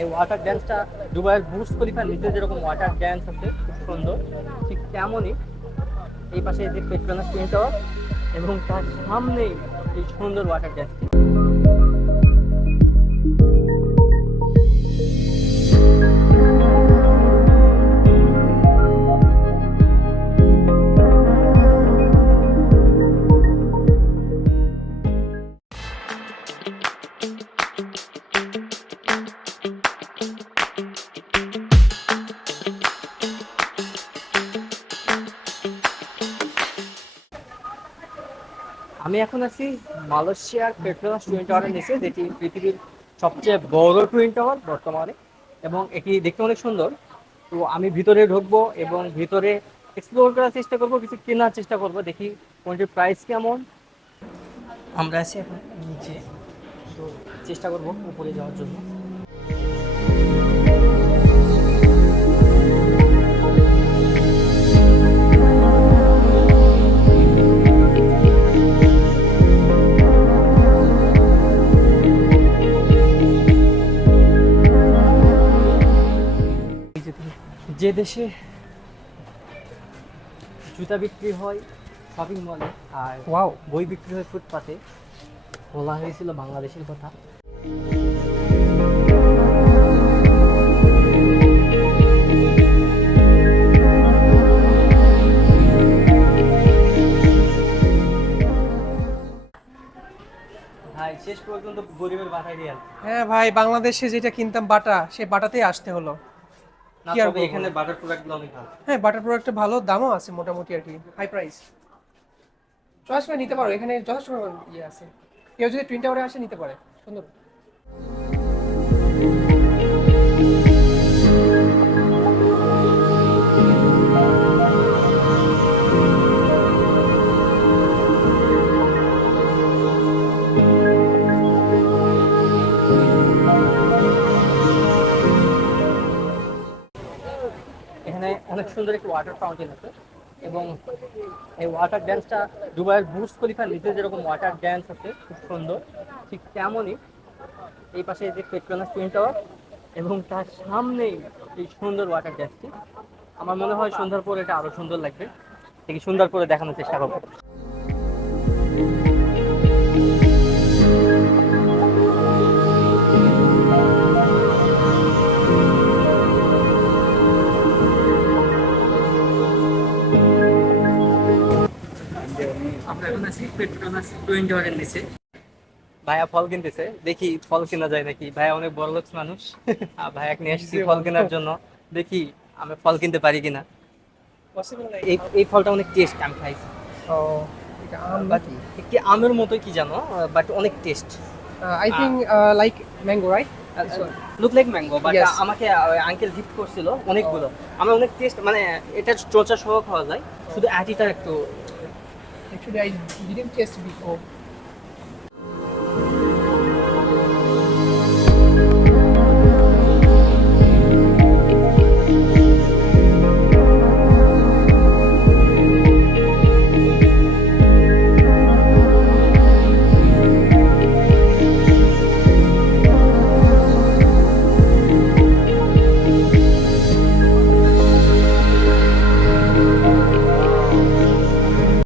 এই ওয়াটার ড্যান্সটা দুবাইয়ের বুর্জ খলিফার নিচে যেরকম ওয়াটার ড্যান্স আছে খুব সুন্দর, ঠিক তেমনই এই পাশে যে পেট্রোনাস টুইন টাওয়ার এবং তার সামনেই এই সুন্দর ওয়াটার ড্যান্সটি। আমি এখন আছি মালয়েশিয়ার পেট্রোনাস টুইন টাওয়ারের নিচে, যেটি পৃথিবীর সবচেয়ে বড় টুইন টাওয়ার বর্তমানে, এবং এটি দেখতে অনেক সুন্দর। তো আমি ভিতরে ঢুকবো এবং ভিতরে এক্সপ্লোর করার চেষ্টা করব, কিছু কেনার চেষ্টা করব, দেখি কোনটির প্রাইস কেমন। আমরা আছি এখন নিচে, তো চেষ্টা করব উপরে যাওয়ার জন্য। যে দেশে জুতা বিক্রি হয় শপিং মলে আর ওয়াও, বই বিক্রি হয় ফুটপাতে, বলা হয়েছিল বাংলাদেশের কথা। ভাই শেষ পর্যন্ত গরিবের বাসায় দিয়ে আসছে। হ্যাঁ ভাই, বাংলাদেশে যেটা কিনতাম বাটা, সেই বাটাতেই আসতে হলো। না, কি আর তবে বলবো? এখানে বাটার প্রোডাক্টগুলো অনেক ভালো। হ্যাঁ, বাটার প্রোডাক্টটা ভালো, দামও আছে মোটামুটি আর কি, হাই প্রাইস। চয়েস করে নিতে পারো, এখানে যথেষ্ট পরিমাণ ইয়ে আছে। কেউ যদি টুইন টাওয়ারে আসে নিতে পারে, সুন্দর। এখানে অনেক সুন্দর একটি ওয়াটার ফাউন্টেন আছে, এবং এই ওয়াটার ড্যান্সটা দুবাইয়ের বুর্জ খলিফার নিচে যেরকম ওয়াটার ড্যান্স আছে খুব সুন্দর, ঠিক তেমনই এই পাশে যে পেট্রোনাস টুইন টাওয়ার এবং তার সামনেই এই সুন্দর ওয়াটার ড্যান্সটি। আমার মনে হয় সন্ধ্যার পরে এটা আরো সুন্দর লাগবে, দেখি সুন্দর করে দেখানোর চেষ্টা করবো। আমরা এখন আছি পেট্রোনাস টুইন টাওয়ারের নিচে। ভাইয়া ফল কিনতেছে, দেখি ফল কেনা যায় নাকি। ভাইয়া অনেক বড় লোক মানুষ, আর ভাইয়া নিয়ে আসছি ফল কেনার জন্য, দেখি আমি ফল কিনতে পারি কিনা। পসিবল নাই। এই এই ফলটা অনেক টেস্ট, আমি খাইছি। ও, এটা আম বাট নাকি? একটি আমের মতোই কি জানো, বাট অনেক test. I think like mango, right? Look like mango, but Yes. আমাকে আঙ্কেল গিফট করছিল অনেকগুলো। আমার অনেক টেস্ট, মানে এটা চোচা সহ খাওয়া যায়, শুধু আটিটা একটু। Actually, I didn't taste before.